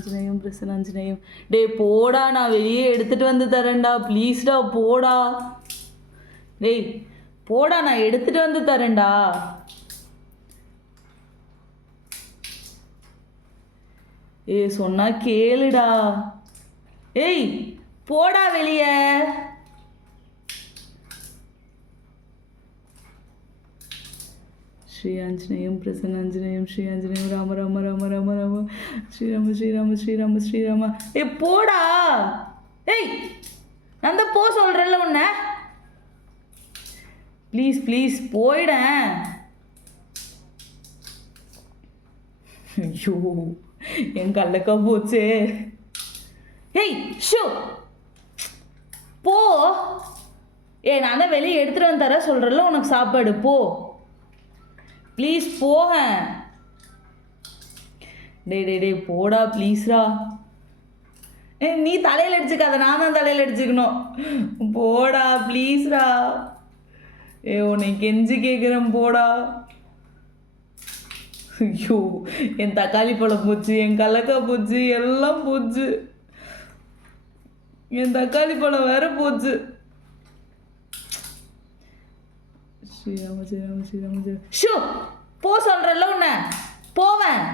பிரசன்னாஞ்சனேயம் பிரசன்னாஞ்சனேயம். டேய் போடா, நான் வெளியே எடுத்துட்டு வந்து தரேன்டா, ப்ளீஸ்டா போடா. டேய் போடா, நான் எடுத்துட்டு வந்து தரேன்டா. சொன்னா கேளுடா. ஏய் போடா வெளிய. ஸ்ரீ ஆஞ்சநேயம் பிரசன்னாஞ்சனேயம் ஸ்ரீ ஆஞ்சநேயம் ராம ராம ராம ராம ராம ஸ்ரீராம ஸ்ரீராம ஸ்ரீராம ஸ்ரீராம. போடா. ஏய் நான் தான் போ சொல்கிறேன்ல உன்னை. ப்ளீஸ் ப்ளீஸ் போயிடேன். ஐயோ என் கல்லக்கா போச்சே. ஏய் ஷோ போ. நான் தான் வெளியே எடுத்துகிட்டு வந்து தர சொல்கிறேன்ல உனக்கு சாப்பாடு. போ ப்ளீஸ் போக. டே போடா ப்ளீஸ்ரா. நீ தலையில் அடிச்சுக்காத, நான் தான் தலையில் அடிச்சுக்கணும். போடா ப்ளீஸ்ரா. உன்னை கெஞ்சி கேட்குறேன் போடா. ஐயோ என் தக்காளி பழம் போச்சு, என் கடலக்காய் போச்சு, எல்லாம் போச்சு. என் தக்காளி பழம் வேற போச்சு. ஸ்ரீராம ஸ்ரீராம ஸ்ரீராம ஷோ போ சொல்கிறல்ல உன்னை. போவேன்.